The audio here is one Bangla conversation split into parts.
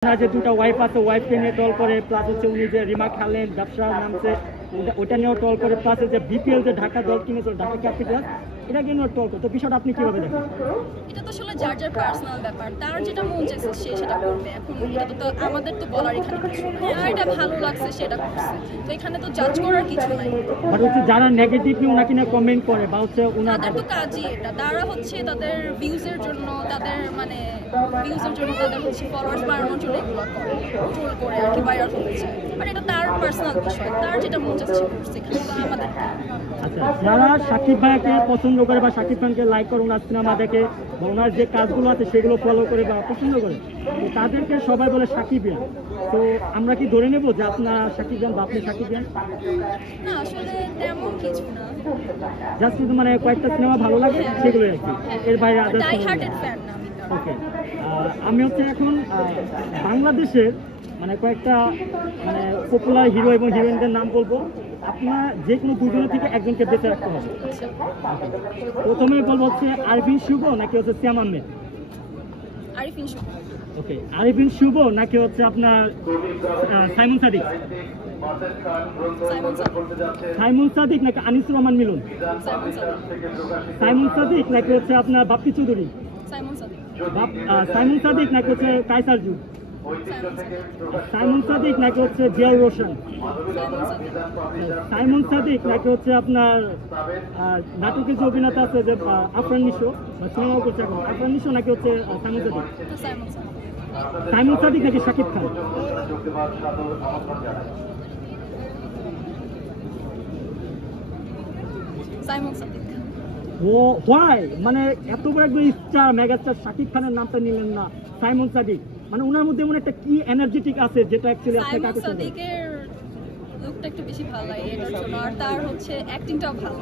যে দুটা ওয়াইফ আছে, ওয়াইফকে নিয়ে টল করে, প্লাস হচ্ছে উনি যে রিমা খালেন ব্যবসা নামছে ওটা নিয়েও টল করে, প্লাস যে বিপিএল যে ঢাকা দল কিনেছিল ঢাকা ক্যাপিটাল, এটাকে নিয়েও টল করে। তো বিষয়টা আপনি কিভাবে দেখেন? এটা তো আসলে যার যার পার্সোনাল ব্যাপার, তার যেটা মন চাইছে সে সেটা করবে। এখন এটা তো আমাদের তো বলার এখানে কিছু নাই, আর এটা ভালো লাগছে সেটা করছে, তো এখানে তো জাজ করার কিছু নাই। বাট হচ্ছে যারা নেগেটিভলি ওনাকে নিয়ে কমেন্ট করে বা হচ্ছে তাদের তো কাজই এটা, তারা হচ্ছে তাদের ভিউজের জন্য, তাদের মানে ভিউজের জন্য, তাদের হচ্ছে ফলোয়ার্স বাড়ানোর জন্য এগুলো করে, ট্রোল করে আর কি ভাইরাল হতে চায়। বাট এটা তার পার্সোনাল বিষয়, তার যেটা মন চাচ্ছে করছে, এখানে তো আমাদের কি। আচ্ছা, যারা সাকিব ভাইকে পছন্দ করে বা সাকিব খানকে লাইক করে, ওনার সিনেমা দেখে বা ওনার যে কাজগুলো আছে সেগুলো ফলো করে বা পছন্দ করে, তো তাদেরকে সবাই বলে সাকিবিয়ান। তো আমরা কি ধরে নেব যে আপনার সাকিবিয়ান বা আপনি সাকিবিয়ান? না, আসলে তেমন কিছু না, জাস্ট শুধু মানে কয়েকটা সিনেমা ভালো লাগে সেগুলো আর কি, এর বাইরে আদার্স। ডাই হার্টেড ফ্যান না আমি তার। ওকে, আমি হচ্ছে এখন বাংলাদেশের মানে কয়েকটা মানে পপুলার হিরো এবং হিরোইনদের নাম বলবো, আপনার যে কোনো দুজনের থেকে একজনকে বেঁচে রাখতে হবে। আচ্ছা, প্রথমে বলবো হচ্ছে আরবিন শুভ নাকি হচ্ছে শ্যাম আহমেদ? আরিফিন শুভ। ওকে, আরবিন শুভ নাকি হচ্ছে আপনার সাইমন সাদিক? সাইমন সাদিক। সাইমন সাদিক নাকি আনিসুর রহমান মিলন? সাইমন সাদিক। সাইমন সাদিক নাকি হচ্ছে আপনার বাপ্পি চৌধুরী? সাইমন সাদিক। সাইমন সাদিক নাকি হচ্ছে কায়সার জু? সাইমন সাদিক। সাইমন সাদিক নাকি হচ্ছে জিয়াউর রোশন? সাইমন সাদিক। সাইমন সাদিক নাকি হচ্ছে আপনার নাটকের যে অভিনেতা আছে যে আফরান নিশো বা সিনেমাও করছে এখন, আফরান নিশো নাকি হচ্ছে সাইমন সাদিক? তো সাইমন সাদিক। সাইমন সাদিক নাকি Shakib Khan? Simon Sadiq. O why, মানে এত বড় একজন স্টার মেগাস্টার শাকিব খানের নামটা নিলেন না, সাইমন সাদিক? মানে ওনার মধ্যে এমন একটা কি এনার্জেটিক আছে যেটা অ্যাকচুয়ালি আপনাকে সাইমন আকর্ষণ করে? সাদিকের লুকটা একটু বেশি ভালো লাগে এটার জন্য, আর তার হচ্ছে অ্যাক্টিংটাও ভালো।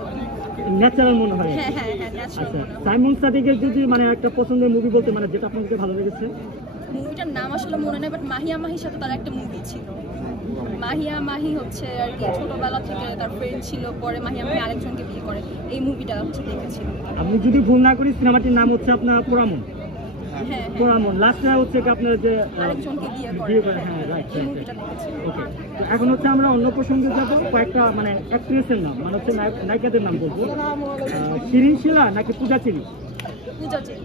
ন্যাচারাল মনে হয়। হ্যাঁ হ্যাঁ হ্যাঁ, ন্যাচারাল আচ্ছা, মনে হয়। সাইমন সাদিকের যদি মানে একটা পছন্দের মুভি বলতে মানে যেটা আপনার কাছে ভালো লেগেছে? মুভিটার নাম আসলে মনে নেই, বাট মাহিয়া মাহির সাথে তার একটা মুভি ছিল। মাহিয়া মাহি হচ্ছে আর কি ছোটবেলা থেকে তার ফ্রেন্ড ছিল, পরে মাহিয়া মাহি আরেকজনকে বিয়ে করে, এই মুভিটা হচ্ছে দেখেছিল। আপনি যদি ভুল না করি সিনেমাটির নাম হচ্ছে আপনার পোড়ামন। হ্যাঁ হ্যাঁ, পোড়ামন লাস্টে হচ্ছে কি আপনার যে আরেকজনকে বিয়ে বিয়ে করে, করে, হ্যাঁ রাইট এই রাইট। মুভিটা দেখেছিল। ওকে, তো এখন হচ্ছে আমরা অন্য প্রসঙ্গে যাবো, কয়েকটা মানে অ্যাক্ট্রেসের নাম মানে হচ্ছে নায়িকাদের নাম বলবো। শিরিন শিলা নাকি পূজা চিলি? পূজা চেরি।